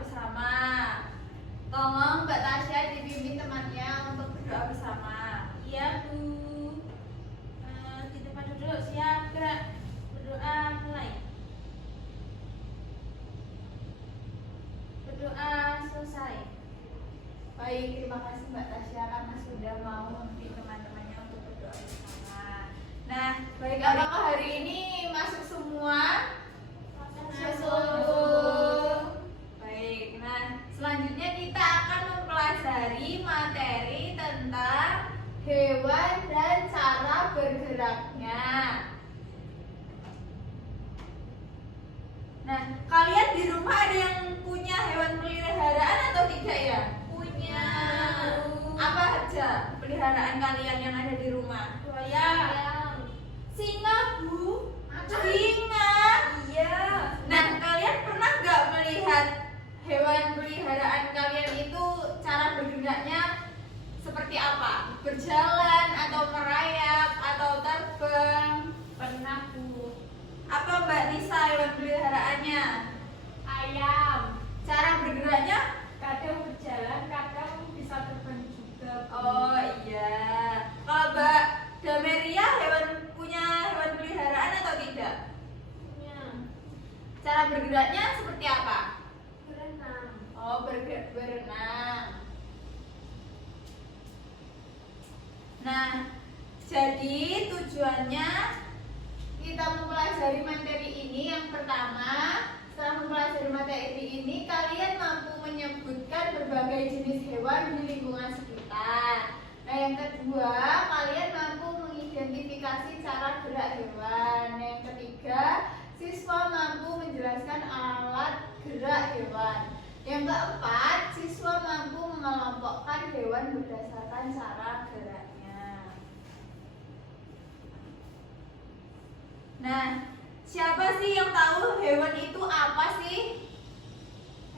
bersama. Tolong Mbak Tasya dibimbing temannya untuk berdoa bersama. Iya Bu. Di tempat duduk siap, gerak. Berdoa mulai. Berdoa selesai. Baik, terima kasih Mbak Tasya karena sudah mau memimpin teman-temannya untuk berdoa bersama. Nah, baik, apakah hari ini masuk semua? Masuk. Baik, nah selanjutnya kita akan mempelajari materi tentang hewan dan cara bergeraknya. Nah, kalian di rumah ada yang punya hewan peliharaan atau tidak ya? Punya. Apa aja peliharaan kalian yang ada di rumah? Buaya. Singa, Bu. Ada. Singa. Iya. Nah, kalian pernah nggak melihat hewan peliharaan kalian itu cara bergeraknya seperti apa? Berjalan atau merayap atau terbang? Pernah Bu. Apa Mbak Nisa hewan peliharaannya? Ayam. Cara bergeraknya? Kadang berjalan, kadang bisa terbang juga. Oh iya. Kalau Mbak Dameria punya hewan peliharaan atau tidak? Punya. Cara bergeraknya seperti apa? Berenang. Oh, berenang. Nah, jadi tujuannya kita mempelajari materi ini. Yang pertama, setelah mempelajari materi ini, kalian mampu menyebutkan berbagai jenis hewan di lingkungan sekitar. Nah, yang kedua, kalian mampu mengidentifikasi cara gerak hewan. Nah, yang ketiga, siswa mampu menjelaskan alat gerak hewan. Yang keempat, siswa mampu mengelompokkan hewan berdasarkan cara geraknya. Nah, siapa sih yang tahu hewan itu apa sih?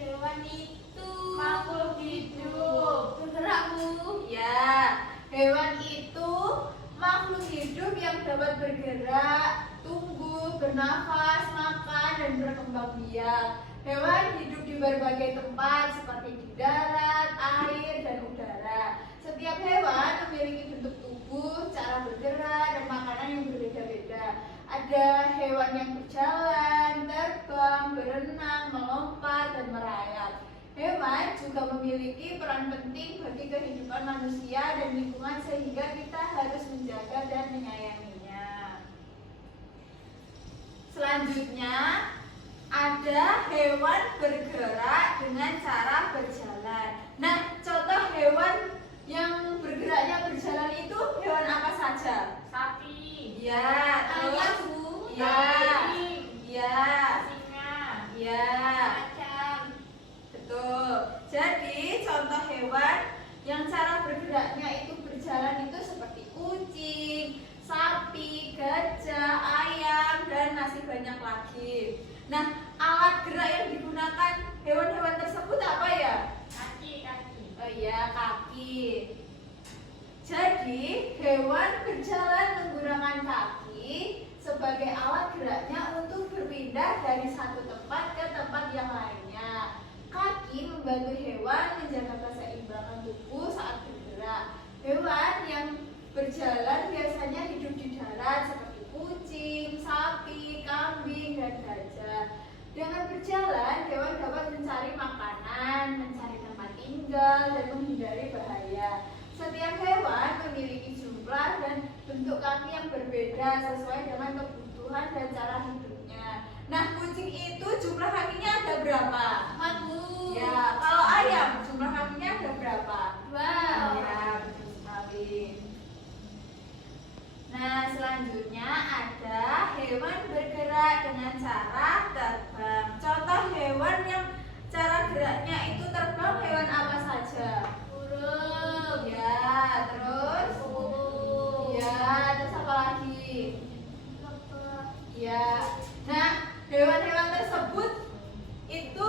Hewan itu Makhluk hidup. bergerak Bu. Ya, hewan itu makhluk hidup yang dapat bergerak, tumbuh, bernafas, makan, dan berkembang biak. Hewan hidup di berbagai tempat seperti di darat, air, dan udara. Setiap hewan memiliki bentuk tubuh, cara bergerak, dan makanan yang berbeda-beda. Ada hewan yang berjalan, terbang, berenang, melompat, dan merayap. Hewan juga memiliki peran penting bagi kehidupan manusia dan lingkungan sehingga kita harus menjaga dan menyayanginya. Selanjutnya, ada hewan bergerak dengan cara berjalan. Nah, contoh hewan yang bergeraknya berjalan itu hewan apa saja? Sapi. Ya, terus? Ayam Bu. Ya, Kambing. ya, Singa. ya. Macan. Betul. Jadi contoh hewan yang cara bergeraknya itu berjalan itu seperti kucing, sapi, gajah, ayam, dan masih banyak lagi. Nah, alat gerak yang digunakan hewan-hewan tersebut apa ya? Kaki. Oh iya, kaki. Jadi hewan berjalan menggunakan kaki sebagai alat geraknya untuk berpindah dari satu tempat ke tempat yang lainnya. Kaki membantu hewan menjaga keseimbangan tubuh saat bergerak. Hewan yang berjalan biasanya hidup di darat seperti kucing, sapi, kambing, dan gajah. Dengan berjalan, hewan dapat mencari makanan, mencari tempat tinggal, dan menghindari bahaya. Setiap hewan memiliki jumlah dan bentuk kaki yang berbeda sesuai dengan kebutuhan dan cara hidupnya. Nah, kucing itu jumlah kakinya ada berapa? 4 Bu. Ya, kalau ayam jumlah kakinya ada berapa? 2. Ya, betul sekali. Nah, selanjutnya ada hewan bergerak dengan cara terbang. Contoh hewan yang cara geraknya itu terbang, hewan apa saja? Burung. Ya, terus? Ya, terus apa lagi? Ya. Nah, hewan-hewan tersebut itu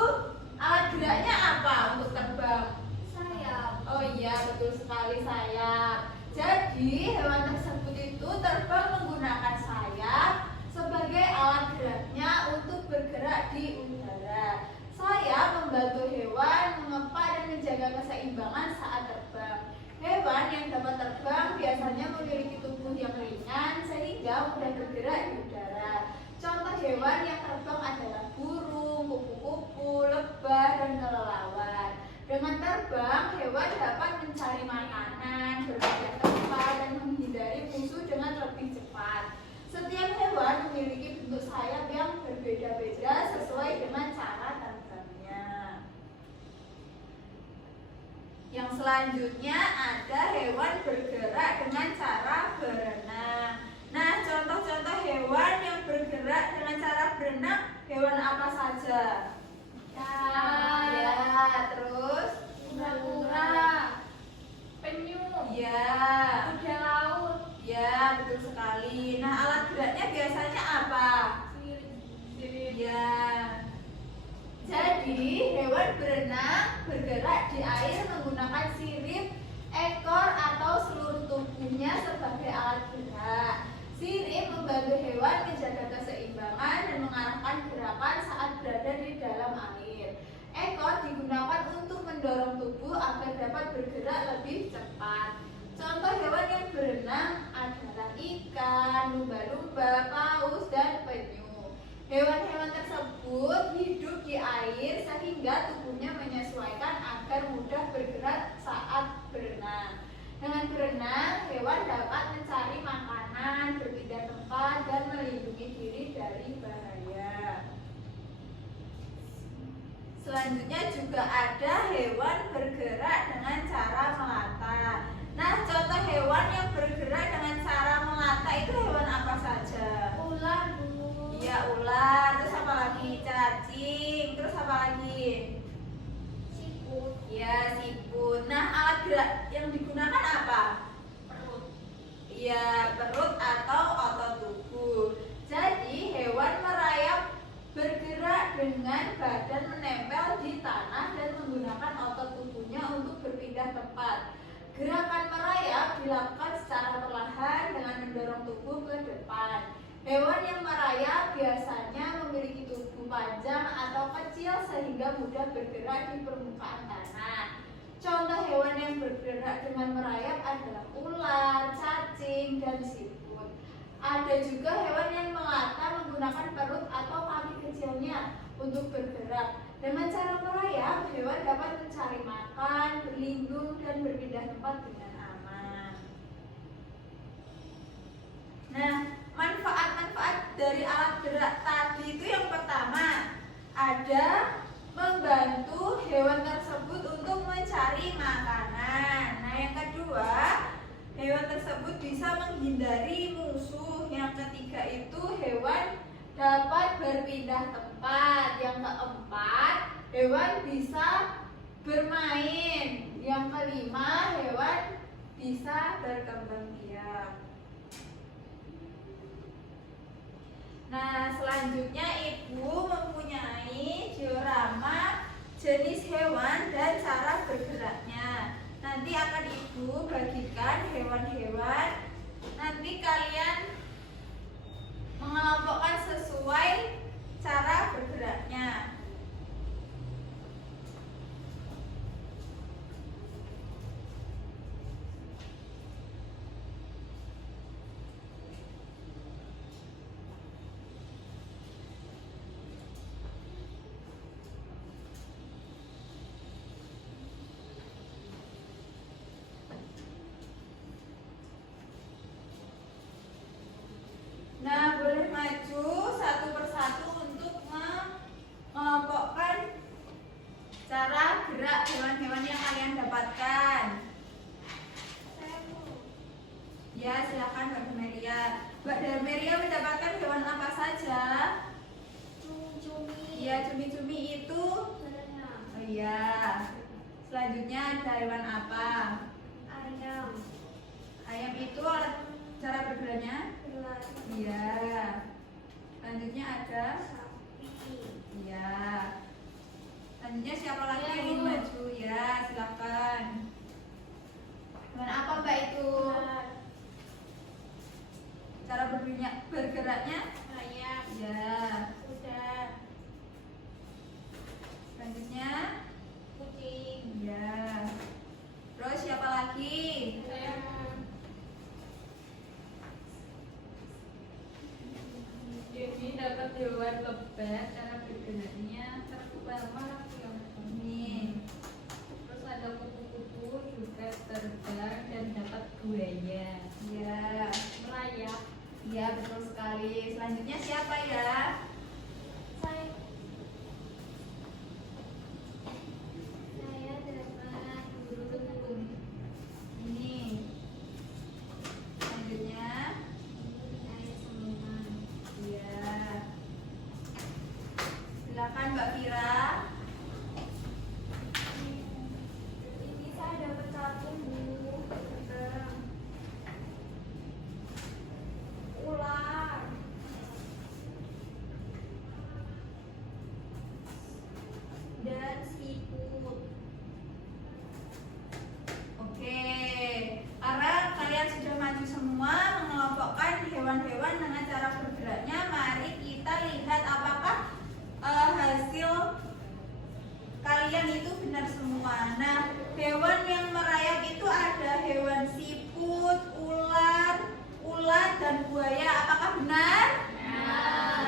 alat geraknya apa untuk terbang? Sayap. Oh iya, betul sekali, sayap. Jadi hewan tersebut itu terbang menggunakan sayap sebagai alat geraknya untuk bergerak di udara. Sayap membantu hewan mengepak dan menjaga keseimbangan saat terbang. Hewan yang dapat terbang biasanya memiliki tubuh yang ringan sehingga mudah bergerak di udara. Contoh hewan yang terbang adalah burung, kupu-kupu, lebah, dan kelelawar. Dengan terbang, hewan dapat mencari makanan, berpindah tempat, dan menghindari musuh dengan lebih cepat. Setiap hewan memiliki bentuk sayap yang berbeda-beda sesuai dengan cara terbangnya. Yang selanjutnya ada hewan bergerak dengan cara berenang. Nah, contoh-contoh hewan yang bergerak dengan cara berenang, hewan apa saja? Ya, terus kura-kura, penyu, ya, kuda laut, ya, betul sekali. Nah, alat geraknya biasanya apa? sirip, Ya. Jadi, hewan berenang bergerak di air menggunakan sirip, ekor, atau seluruh tubuhnya sebagai alat gerak. Sirip membantu hewan menjaga keseimbangan dan mengarahkan gerakan saat berada di dalam air. Ekor digunakan untuk mendorong tubuh agar dapat bergerak lebih cepat. Contoh hewan yang berenang adalah ikan, lumba-lumba, paus, dan penyu. Hewan-hewan tersebut hidup di air sehingga tubuhnya menyesuaikan agar mudah bergerak saat berenang. Dengan berenang, hewan dapat mencari makanan, berpindah tempat, dan melindungi diri dari bahaya. Selanjutnya juga ada hewan bergerak dengan cara melata. Nah, contoh hewan yang bergerak dengan cara melata itu hewan apa saja? ular, Bu. Iya, ular. Terus apa lagi? Cacing. Terus apa lagi? Siput, Ya, siput. Nah, alat gerak yang digunakan apa? perut, Ya, perut atau otot tubuh. Jadi, hewan merayap bergerak dengan badan menempel di tanah dan menggunakan otot tubuhnya untuk berpindah tempat. Gerakan merayap dilakukan secara perlahan dengan mendorong tubuh ke depan. Hewan yang merayap biasanya memiliki tubuh panjang atau kecil sehingga mudah bergerak di permukaan tanah. Contoh hewan yang bergerak dengan merayap adalah ular, cacing, dan siput. Ada juga hewan yang melata menggunakan perut atau kaki kecilnya untuk bergerak. Dengan cara merayap, hewan dapat mencari makan, berlindung, dan berpindah tempat dengan aman. Nah, manfaat-manfaat dari alat gerak tadi itu yang pertama ada membantu hewan tersebut untuk mencari makanan. Nah, yang kedua, hewan tersebut bisa menghindari musuh. Yang ketiga itu hewan dapat berpindah tempat. Yang keempat, hewan bisa bermain. Yang kelima, hewan bisa berkembang biak. Nah, selanjutnya Ibu mempunyai diorama jenis hewan dan cara bergeraknya. Nanti akan Ibu bagikan hewan-hewan. Nanti kalian mengelompokkan sesuai cara bergeraknya. Nah, boleh maju satu persatu untuk mengelompokkan cara gerak hewan-hewan yang kalian dapatkan. Ya, silakan Mbak Dameria. Mbak Dameria mendapatkan hewan apa saja? cumi-cumi, Ya, cumi-cumi itu. berenang, Oh iya. Selanjutnya ada hewan apa? ayam, Ayam itu cara bergeraknya? berlari, Iya. Selanjutnya ada. sapi, Iya. Selanjutnya siapa lagi yang ingin maju? Ya, silakan. Hewan apa Mbak itu? ular, Cara bergeraknya? ayam, Ya. kuda, terbang dan dapat buaya. Ya, Merayap. iya betul sekali. Selanjutnya siapa ya? Saya Dapat burung. Ini. Selanjutnya. Iya. Silakan Mbak Vira. Ini saya dapat capung Bu. Ular. Dan siput. Oke, karena kalian sudah maju semua mengelompokkan hewan-hewan dengan cara bergeraknya, mari kita lihat apakah hasil kalian itu benar semua. Nah, hewan yang merayap itu ada hewan siput, ulat dan buaya. Apakah benar?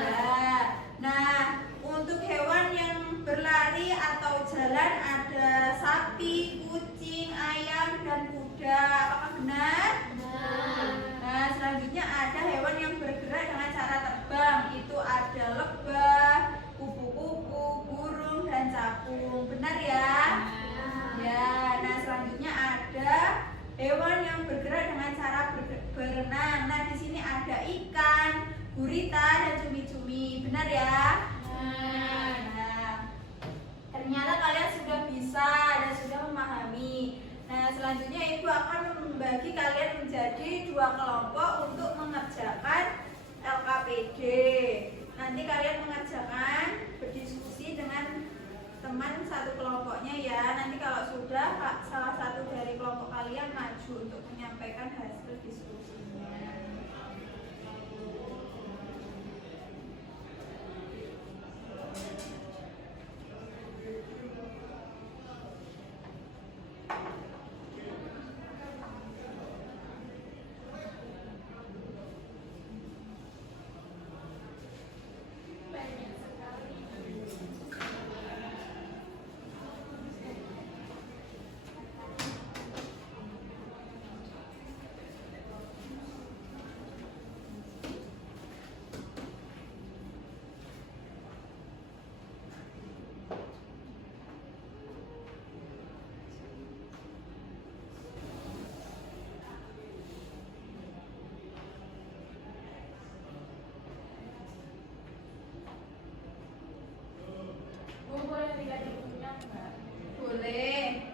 Ya. Nah, untuk hewan yang berlari atau jalan ada sapi, kucing, ayam, dan kuda. Apakah benar? Nah, selanjutnya ada hewan yang bergerak dengan cara terbang. Itu ada lebah, kupu-kupu, burung, dan capung. Benar ya? Ya. Nah, selanjutnya ada hewan yang bergerak dengan cara berenang. Nah, di sini ada ikan, gurita, dan cumi-cumi. Benar ya? Nah, ternyata kalian sudah bisa dan sudah memahami. Nah, selanjutnya Ibu akan membagi kalian menjadi 2 kelompok untuk mengerjakan LKPD. Nanti kalian mengerjakan berdiskusi dengan teman satu kelompoknya ya. Nanti kalau sudah salah satu dari kelompok kalian maju untuk menyampaikan hasil diskusinya. boleh tidak diundang nggak? Boleh.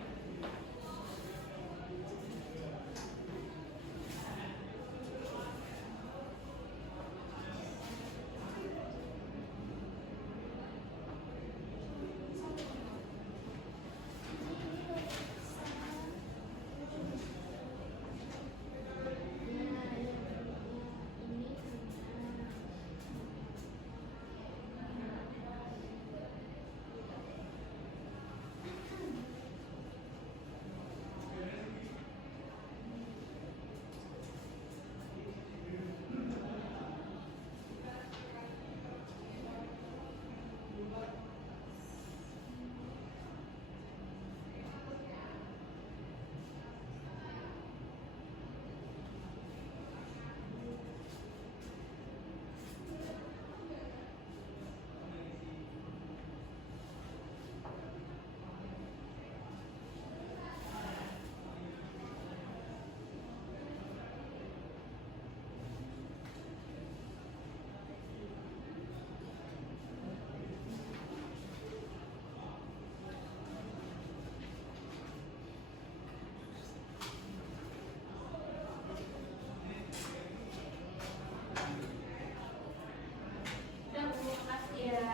Udah Bu, makasih Ya.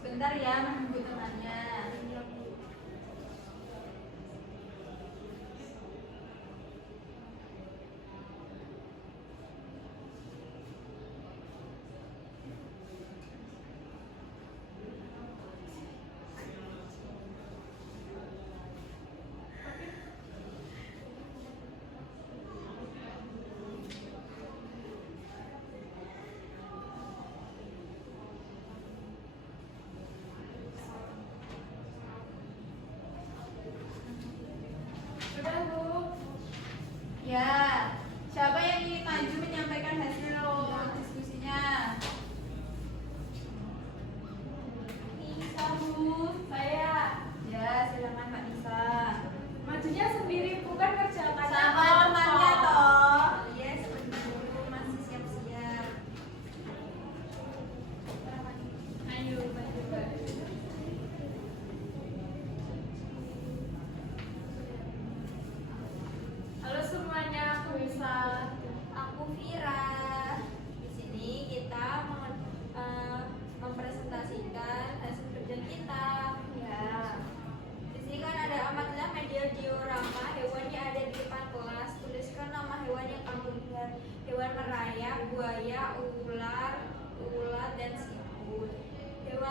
Sebentar ya menunggu temannya. Iya, Bu.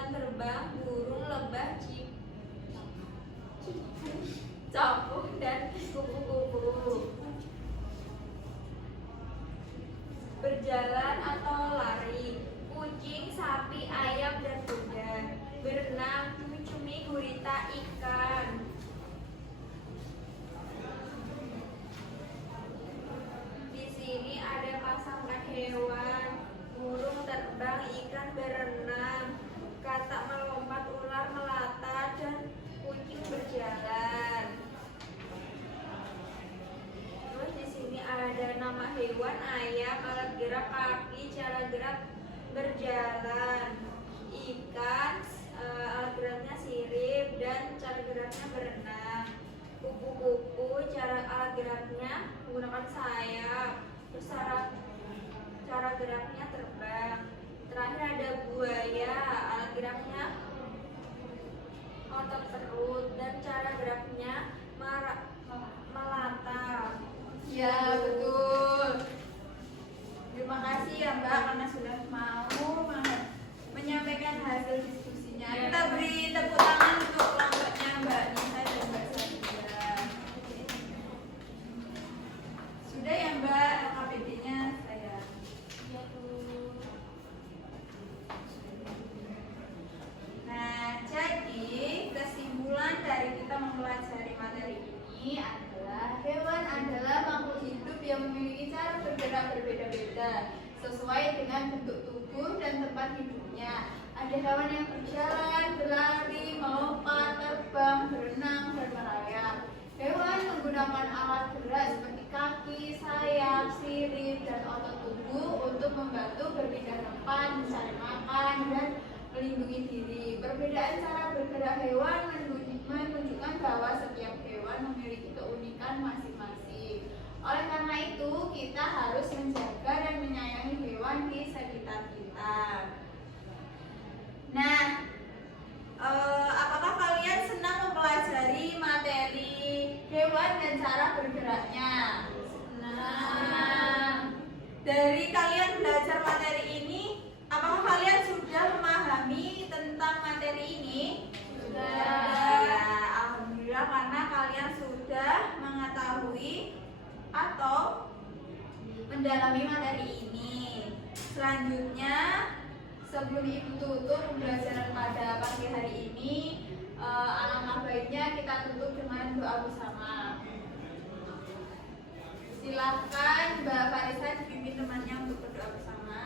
hewan terbang, burung, lebah, capung, dan kupu-kupu. Berjalan atau lari, kucing, sapi, ayam, dan kuda. Berenang, cumi-cumi, gurita, ikan. Di sini ada pasangan hewan, burung terbang, ikan berenang, katak melompat, ular melata, dan kucing berjalan. Terus di sini ada nama hewan, ayam, alat gerak, kaki, cara gerak, berjalan, ikan, alat geraknya sirip, dan cara geraknya berenang. Kupu-kupu, alat geraknya menggunakan sayap, terus cara geraknya terbang. Terakhir ada buaya, alat geraknya otot perut, dan cara geraknya melata. Ya, betul. Terima kasih ya Mbak karena sudah mau menyampaikan hasil diskusinya. Kita beri tepuk tangan untuk kelompoknya Mbak Nisa dan Mbak Sadia. Sudah ya Mbak, LKPD-nya saya. Ya, Bu. Nah, jadi kesimpulan dari kita mempelajari materi ini adalah hewan adalah makhluk hidup yang memiliki cara bergerak berbeda-beda sesuai dengan bentuk tubuh dan tempat hidupnya. Ada hewan yang berjalan, berlari, melompat, terbang, berenang, dan merayap. Hewan menggunakan alat gerak seperti kaki, sayap, sirip, dan otot tubuh untuk membantu berpindah tempat, mencari makan, dan melindungi diri. Perbedaan cara bergerak hewan menunjukkan bahwa setiap hewan memiliki keunikan masing-masing. Oleh karena itu, kita harus menjaga dan menyayangi hewan di sekitar kita. Nah, apakah kalian senang mempelajari materi hewan dan cara bergeraknya? Senang. Dari kalian belajar materi ini, apakah kalian sudah memahami tentang materi ini? Sudah. Ya, alhamdulillah karena kalian sudah mengetahui atau mendalami materi ini. Selanjutnya, sebelum Ibu tutup pembelajaran pada pagi hari ini, alangkah baiknya kita tutup dengan doa bersama. Silahkan Mbak Farisa dipimpin temannya untuk berdoa bersama.